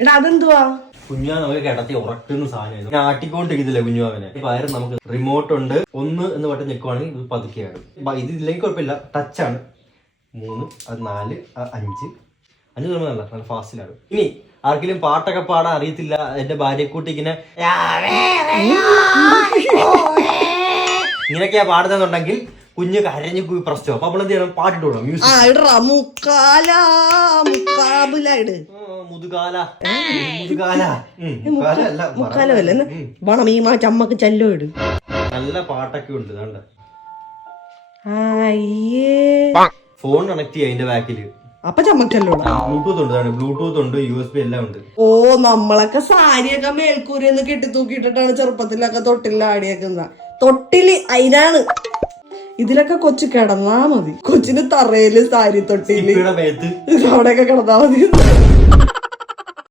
എടാ അതെന്തുവാ? കുഞ്ഞാ നമുക്ക് കിടത്തി ഉറക്കുന്ന സാധനം ഞാൻ ആട്ടിക്കൊണ്ടിരിക്കത്തില്ല കുഞ്ഞുവാവനെ? പകരം നമുക്ക് റിമോട്ട് ഉണ്ട്. ഒന്ന് എന്ന് പറഞ്ഞ് നിൽക്കുവാണെങ്കിൽ ഇത് പതുക്കെയാണ് ഇത് ഇല്ലെങ്കിൽ കുഴപ്പമില്ല. ടച്ചാണ് മൂന്ന് അത് നാല് അഞ്ച്. അഞ്ച് തുടങ്ങുന്ന നല്ല ഫാസ്റ്റിലാണ് ഇനി ആർക്കെങ്കിലും പാട്ടൊക്കെ പാടാൻ അറിയത്തില്ല? എന്റെ ഭാര്യക്കൂട്ടി ഇങ്ങനെ ഇങ്ങനെയൊക്കെയാ പാടുന്നതെന്നുണ്ടെങ്കിൽ കുഞ്ഞ് കരഞ്ഞു പോയി പ്രശ്നം അപ്പൊ നമ്മൾ എന്ത് ചെയ്യണം? പാട്ടിട്ട് വിടണം ആ മ്യൂസിക് ഇടറാ മുക്കാല മുക്കാബില ഇട്. മുതുകാല. മുതുകാല. മുക്കാലമല്ല ഈ മാ ചമ്മക്ക് ചല്ലോ ഇട്. നല്ല പാട്ടൊക്കെ ഉണ്ട് കണ്ട. ഫോൺ കണക്ട് ചെയ്യാം അതിന്റെ ബാക്കിൽ അപ്പൊ ചമ്മക്കല്ലോ. ബ്ലൂടൂത്ത് ഉണ്ട് ബ്ലൂടൂത്ത് ഉണ്ട് യു എസ് ബി എല്ലാം ഉണ്ട്. ഓ നമ്മളൊക്കെ സാരിയൊക്കെ മേൽക്കൂരി കെട്ടി തൂക്കിയിട്ടിട്ടാണ് ചെറുപ്പത്തിലൊക്കെ തൊട്ടിലാടിയേക്കുന്ന തൊട്ടിൽ അതിനാണ് ഇതിലൊക്കെ കൊച്ചു കിടന്നാ മതി. കൊച്ചിന് തറയിൽ സാരി തൊട്ടിയിൽ അവിടെയൊക്കെ കിടന്നാ മതി.